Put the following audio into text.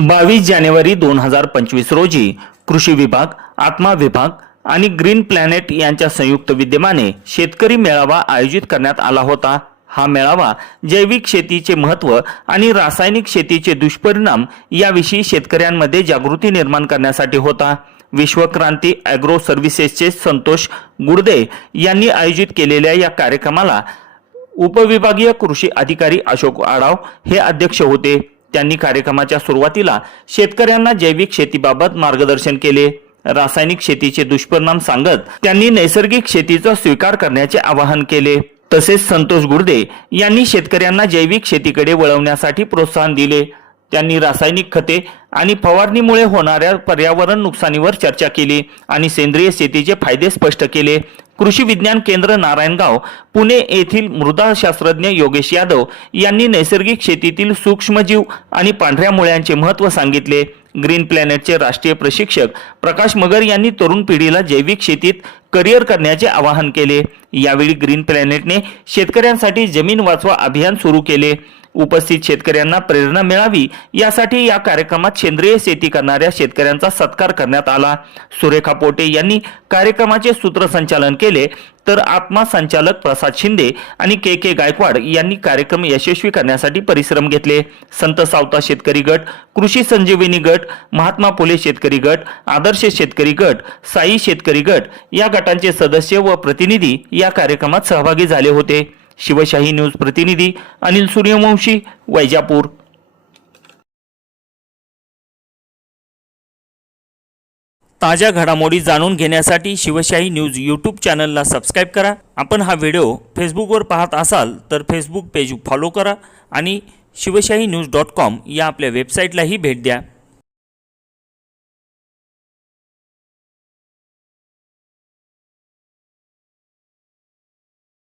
बावीस जानेवारी दोन हजार पंचवीस रोजी कृषी विभाग आत्मा विभाग आणि ग्रीन प्लॅनेट यांच्या संयुक्त विद्यमाने शेतकरी मेळावा आयोजित करण्यात आला होता. हा मेळावा जैविक शेतीचे महत्त्व आणि रासायनिक शेतीचे दुष्परिणाम याविषयी शेतकऱ्यांमध्ये जागृती निर्माण करण्यासाठी होता. विश्वक्रांती अॅग्रो सर्व्हिसेसचे संतोष गुडदे यांनी आयोजित केलेल्या या कार्यक्रमाला उपविभागीय कृषी अधिकारी अशोक आडाव हे अध्यक्ष होते. त्यांनी कार्यक्रमाच्या सुरुवातीला शेतकऱ्यांना जैविक शेतीबाबत मार्गदर्शन केले. रासायनिक शेतीचे दुष्परिणाम सांगत त्यांनी नैसर्गिक शेतीचा स्वीकार करण्याचे आवाहन केले. तसेच संतोष गुर्दे यांनी शेतकऱ्यांना जैविक शेतीकडे वळवण्यासाठी प्रोत्साहन दिले. त्यांनी रासायनिक खते आणि फवारणीमुळे होणाऱ्या पर्यावरण नुकसानीवर चर्चा केली आणि सेंद्रिय शेतीचे फायदे स्पष्ट केले. कृषी विज्ञान केंद्र नारायणगाव पुणे येथील मृदा शास्त्रज्ञ योगेश यादव यांनी नैसर्गिक शेतीतील सूक्ष्मजीव आणि पांढऱ्या मुळ्यांचे महत्त्व सांगितले. ग्रीन प्लॅनेटचे राष्ट्रीय प्रशिक्षक प्रकाश मगर यांनी तरुण पिढीला जैविक शेतीत करिअर करण्याचे आवाहन केले. यावेळी ग्रीन प्लॅनेटने शेतकऱ्यांसाठी जमीन वाचवा अभियान सुरू केले. उपस्थित शेतकऱ्यांना प्रेरणा मिळावी यासाठी या कार्यक्रमात सेंद्रिय शेती करणाऱ्या शेतकऱ्यांचा सत्कार करण्यात आला. सुरेखा पोटे यांनी कार्यक्रमाचे सूत्रसंचालन केले. तर आत्मा संचालक प्रसाद शिंदे आणि के के गायकवाड यांनी कार्यक्रम यशस्वी करण्यासाठी परिश्रम घेतले. संत सावता शेतकरी गट कृषी संजीवनी गट महात्मा फुले शेतकरी गट आदर्श शेतकरी गट साई शेतकरी गट या गटांचे सदस्य व प्रतिनिधी या कार्यक्रमात सहभागी झाले होते. शिवशाही न्यूज प्रतिनिधी अनिल सूर्यवंशी वैजापूर. ताज्या घडामोडी जाणून घेण्यासाठी शिवशाही न्यूज यूट्यूब चॅनलला सबस्क्राईब करा. आपण हा व्हिडिओ फेसबुकवर पाहत असाल तर फेसबुक पेज फॉलो करा आणि शिवशाही न्यूज डॉट कॉम या आपल्या वेबसाईटलाही भेट द्या.